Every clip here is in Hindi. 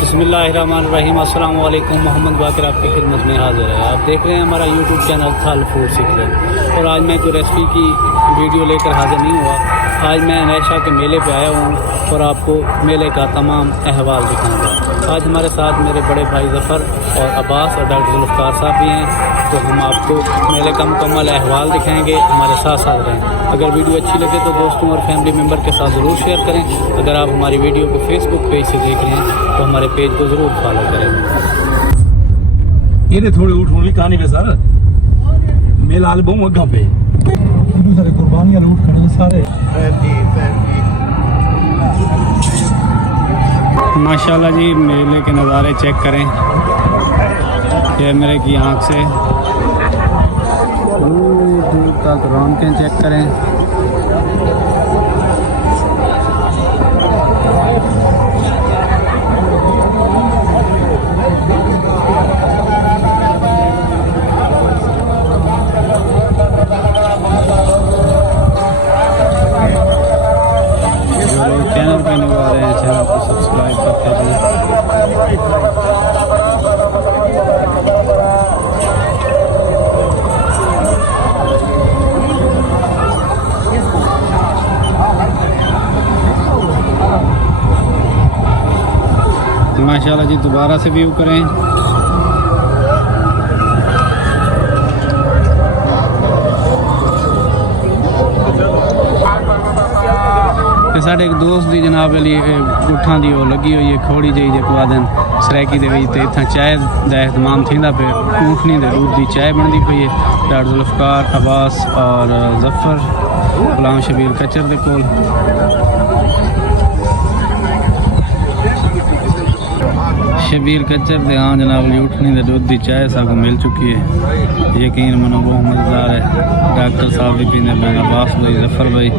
बिस्मिल्लाहिर्रहमानिर्रहीम। अस्सलाम वालेकुम। मोहम्मद बाकर आपकी खिदमत में हाजिर है। आप देख रहे हैं हमारा यूट्यूब चैनल थल फूड सीक्रेट। और आज मैं कोई रेसिपी की वीडियो लेकर हाजिर नहीं हुआ। आज मैं नैशा के मेले पे आया हूँ और आपको मेले का तमाम अहवाल दिखाऊंगा। आज हमारे साथ मेरे बड़े भाई ज़फ़र और अब्बास और डॉक्टर ज़ुल्फ़कार साहब भी हैं, तो हम आपको मेले का मुकम्मल अहवाल दिखाएंगे। हमारे साथ साथ रहें। अगर वीडियो अच्छी लगे तो दोस्तों और फैमिली मेम्बर के साथ ज़रूर शेयर करें। अगर आप हमारी वीडियो को फेसबुक पेज से देख रहे हैं तो हमारे पेज को ज़रूर फॉलो करें। ये थोड़ी उठ कहानी पे सर मेला आल बहु अग्गा पे सारे कुर्बानियां लूट खड़े सारे माशाल्लाह जी, मेले के नज़ारे चेक करें। ये मेरे की आँख से दूर दूर तक रौनकें चेक करें। चैनल पे नहीं आ रहे हैं, चैनल को सब्सक्राइब करते हैं। माशाल्लाह जी, दोबारा से व्यू करें। साढ़े एक दोस्त की जनाब गुट्ठां की लगी हुई है खोड़ी जी जो आदन सरैकी के इतना चाय का एहतमाम थींदा पे। ऊँटनी के दूध की चाय बनती पई है। डॉक्टर ज़ुल्फ़कार, अब्बास और ज़फ़र गुलाम शबीर कचर के कोल। शबीर कचर दे हाँ जनाब, ऊँटनी के दूध की चाय साको मिल चुकी है। यकीन मनो बहुत मज़ेदार है। डॉक्टर साहब भी पीने पे, अब्बास भाई, ज़फ़र भाई।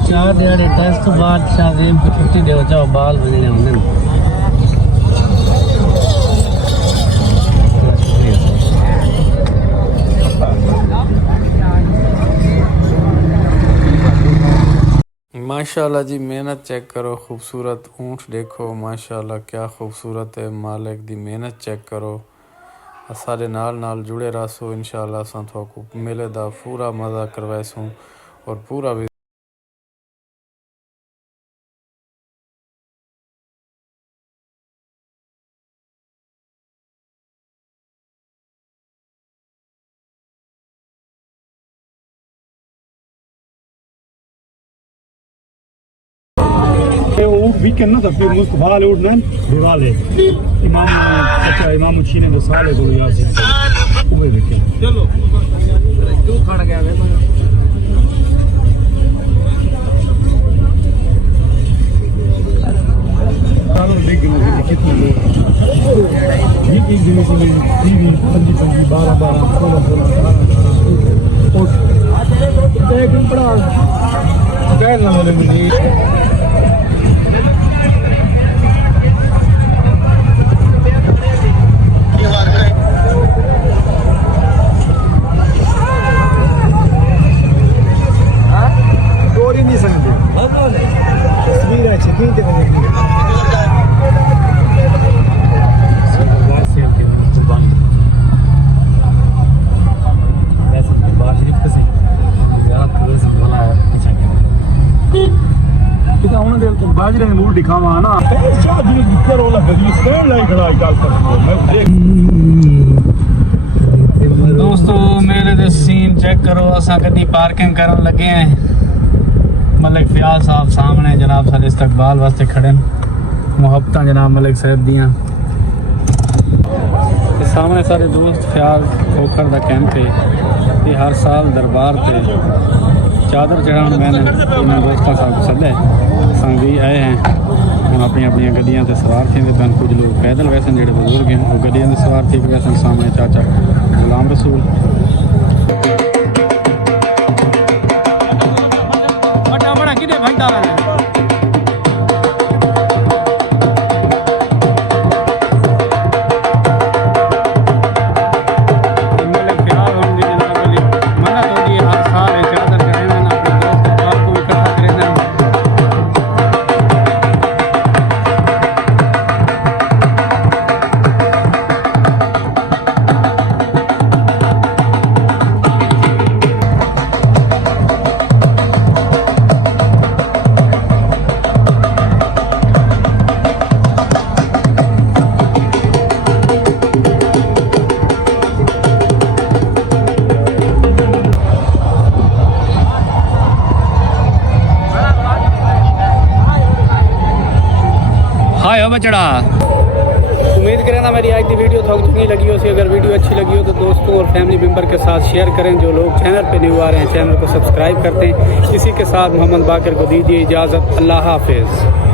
चार दिहाड़े 10 तो बाद शाम को छुट्टी दे जाओ, बाल बजने होंगे। माशाल्लाह जी, मेहनत चेक करो। खूबसूरत ऊँट देखो, माशाल्लाह क्या खूबसूरत है। मालिक दी मेहनत चेक करो। सारे नाल जुड़े रहो। इंशाअल्लाह असां तुहानू मेले दा पूरा मज़ा करवाइसूं और पूरा भी ऊँट वीकेंड ना तब मुस्तफा वाले ऊँट नन दिवाले इमाम अच्छा इमाम छीने जो साले को याद से वो वीकेंड चलो तू खड़ गया वे सालों देख के मुझे कितने लोग एक दिन में 3 12 और एक दिन पड़ा गए ना मेरे में बाजरे में मूड दिखावा ना दोस्तों, मेरे दे सीन चेक करो। असा गड्डी पार्किंग करन लगे हैं। मलिक फयाज साहब सामने जनाब सारे इस्तकबाल वास्ते खड़े। मुहब्बत जनाब मलिक साहब दियाँ सामने सारे दोस्त फयाज खोखर दा कैंप है। ये हर साल दरबार पे चादर चढ़ाने मैंने इन्होंने दोस्तों साहब सदे संगी आए हैं। हम अपनी अपनी गड्डियां से सवार थे। कुछ लोग पैदल वैसे जो बुजुर्ग हैं वो गड्डियां से सवार थे। वैसे सामने चाचा गुलाम रसूल बड़ा कि बचड़ा। उम्मीद करें ना मेरी आज की वीडियो थोड़ी चंगी लगी हो सी। अगर वीडियो अच्छी लगी हो तो दोस्तों और फैमिली मेम्बर के साथ शेयर करें। जो लोग चैनल पे न्यू आ रहे हैं चैनल को सब्सक्राइब करते हैं। इसी के साथ मोहम्मद बाकर को दीजिए इजाज़त। अल्लाह हाफिज़।